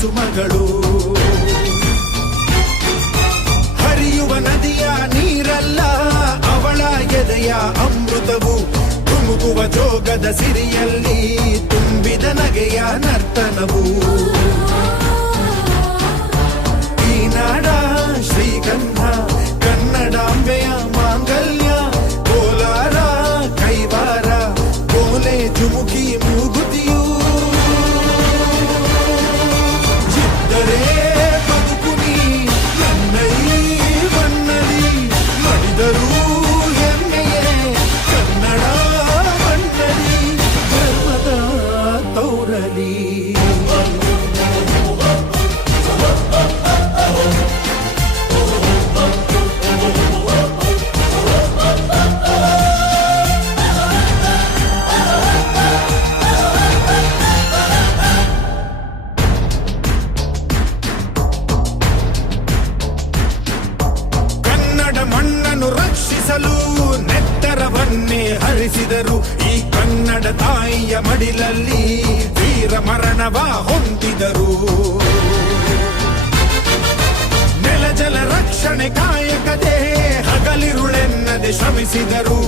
ಕುಸುಮಗಳು. ಹರಿಯುವ ನದಿಯ ನೀರಲ್ಲ ಅವಳ ಎದೆಯ ಅಮೃತವು. ತುಮುಕುವ ಜೋಗದ ಸಿರಿಯಲ್ಲಿ ತುಂಬಿದ ನಗೆಯ ನರ್ತನವು. ಈ ನಾಡ ಶ್ರೀಗಂಧ ಕನ್ನಡಾಂಬೆಯ ಮಾಂಗಲ್ಯ. ಕೋಲಾರ ಕೈವಾರ ಕೋಲೆ ಜುಮುಕಿ ಮೂಗುತಿಯು. ಚಿತ್ತರೆ ಬದುಕು ನೀ ನನ್ನೈ ಬಣ್ಣದಿ ಮಡಿದರೂ ಹೆಮ್ಮೆಯೇ ಕನ್ನಡ ಮಣ್ಣದಿ ಧರ್ಮದ ತೌರಲಿ. ಮಣ್ಣನ್ನು ರಕ್ಷಿಸಲು ನೆತ್ತರವನ್ನೇ ಹರಿಸಿದರು. ಈ ಕನ್ನಡ ತಾಯಿಯ ಮಡಿಲಲ್ಲಿ ವೀರ ಮರಣವ ಹೊಂದಿದರು. ನೆಲ ಜಲ ರಕ್ಷಣೆ ಕಾಯಕತೆ ಹಗಲಿರುಳೆನ್ನದೆ ಶ್ರಮಿಸಿದರು.